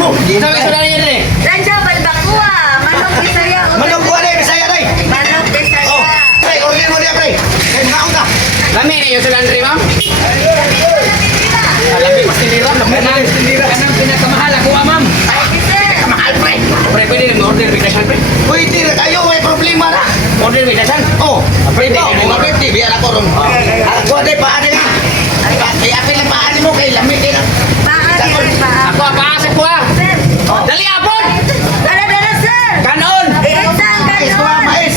mo. Sabi sa dali yan eh. Radyo, balbakua. Manok Bisaya. Manong kuha na Bisaya day. Manok Bisaya. Oh, pre, order mo niya pre. Kay mga unta. Lami na yung sa laundry, ma'am. Lami, mas tinira. Kanang pinakamahal ako, ma'am. Kamahal, pre. Pre, pwede nang order biglasan, pre. Pwede na kayo, may problema na. Order biglasan. Oh, Pwede. ito, mga 50, biya ako ron. Ako day, paano nga? Ay, apil na paano mo kay lamig kayo na. Ako, paasap ko ah. Dali, apon! Dala, sir. Kanon! Mais ko nga, mais.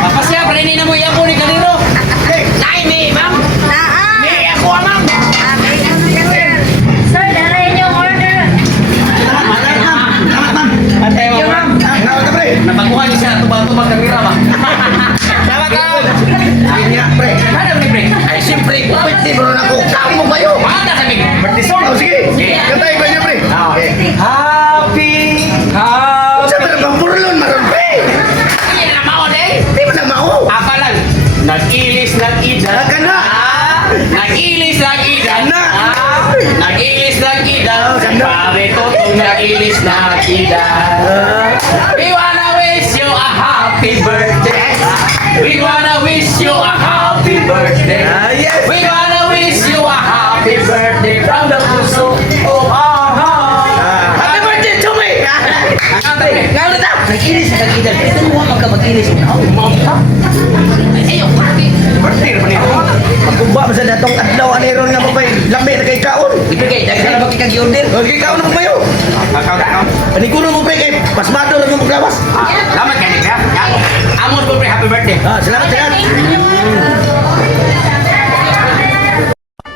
Papasya, pre, hindi na mo iapon ni kanino. Nay, may, ma'am. May ako, ma'am. Sir, dalayan yung order. Salamat, ma'am. Thank you, ma'am. Salamat ka, pre. Napakuha niyo siya, tubang-tubang kamera, ma'am. Salamat ka. Ayun nga, pre. Ano ni pre? Ay, siyempre, pwede bro na ko. Kamo kayo. Mata sa mig. Birthday song. Oh, sige. Kantayin ko niyo, pre. Happy. Sabi na bang burlon, maron, pre. Ay, na mao day. Di mo na mao. Apa lang? Nag-ilis, nag-idan. Nagka na. Nag-ilis, nag-idan. Na. Nag-ilis, nag-idan. Ganda. Pare totong nag-ilis, nag-idan. We wanna wish you a happy birthday. We wanna wish you a happy birthday. Yes. We wanna wish you a happy birthday from the puso of our heart. Happy birthday to me. Ngano ta? Nag-inis, nag-inis. Ito mo ka mag-inis. Ayo, birthday. Birthday naman ito. Magkumba mo sa datong adlaw aniron nga babay. Lami na kay kaon. Ibigay, daghan na ba kikag-order? Okay, kaon mo kayo. Kakaw. Panikuno mo pre kay pasmado lang yung maglawas. Salamat kayo, kaya. Amos po, pre, happy birthday. Salamat, salamat.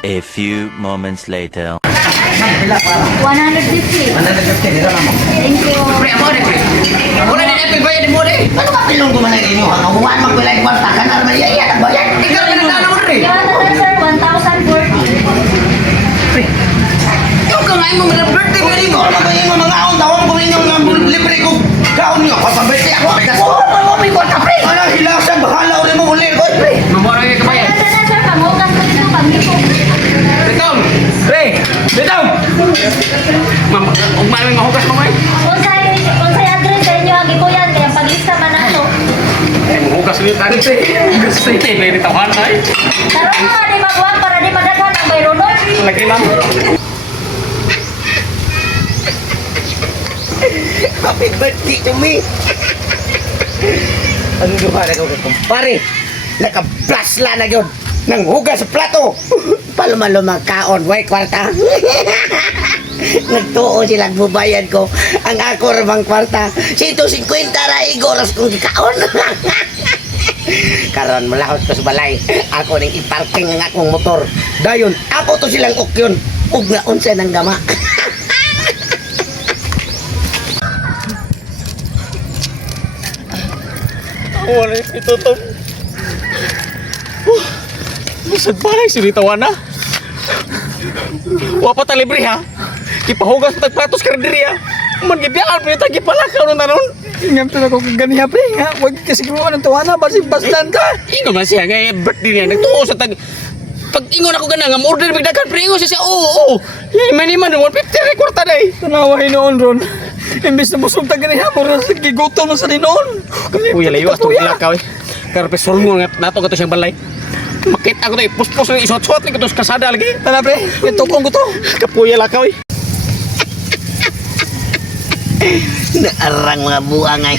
A few moments later. 150. Nagkakapit, nila mo. Thank you. Pre, amo na, pre. Amo na, apple bayad mo, pre. Ano ba pilong ko man ang inyo? Ang awan magpilay kwarta ka na naman iya nagbayad. Ikaw, pinagdaan mo, pre. Yung ano na, sir, 1,040. Ikaw ka nga mo, mga birthday mo, Hindi ko alam ba yung mga aon tawag ko ninyo nga libre ko. Kaon nyo, papabete ako. Oo, may kwarta pre. Ano, hilasan, bahala ulit mo ulit ko. Pre. Mamora yung kabayan. Ano na, sir, pamukas na dito kami po. Bitaw! Pre! Bitaw! Ma'am, huwag maraming mahugas mo, eh. Kung sa'y address sa inyo, ang ikuyan, kaya pag-lista man ako. Mahugas mo yung tari, pre. Hugas mo yung may ritawan na, eh. Karoon nga, di magwag para di madaghan ang mayroon nun. Lagi, ma'am. Happy birthday to me. Ang duha na ko kumpare. Naka-plasla na yun. Nang hugas sa plato. Paluma-lumang kaon. Way kwarta. Nagtuo silang bubayan ko. Ang ako ramang kwarta. 150 ra igoras kong kaon. Karon malahot ko sa balay. Ako ning iparking ang akong motor. Dayon, ako to silang ukyon. Ug na unsa nang gama. Wala ito to. Masag balay si Ritawan na. Wapa ta libre ha. Kipahugas pa tagplatos kardiri ha. Man gibiyaan pa yung tagipalakaw nung nanon. Ingam to na ko ganiya pre nga. Wag kasi kumuha ng tuwana basi basdan ka. Ingo man siya nga birthday niya. Nagtuo sa tag... Pag ingon ako gana nga order bigdagan pre ingo siya oo. Iman 150 record ta day. Tanawa hinoon ron. Imbes na busog ta ganiya mo ron sa gigutom na sa dinoon. Kuya layo astong ilakaw eh. Pero pesolmo nga nato ka to siyang balay. Makita ko to ipuspos ng isot-sot ni katos kasada lagi. Tana pre, itukong ko to. Kapuya lakaw eh. Naarang mga buang ay.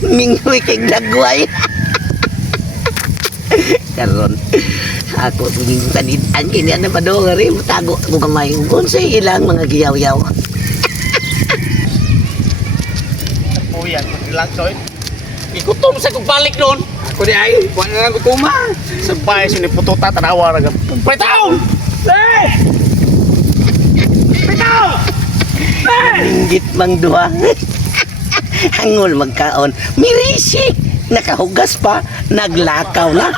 Minghoy kay dagway. Karon ako ning tanidan kini ana pa do ngari tago ko kamay kun sa ilang mga giyaw-yaw. Kapuya lang to eh. Ikutom sa kong balik doon. Ako di ay, kuha na lang ko tuma. Sabay sinipututa tanawa ra. Pitaw! Pitaw! Inggit mang duha. Hangol magkaon. Mirisi! Nakahugas pa, naglakaw na.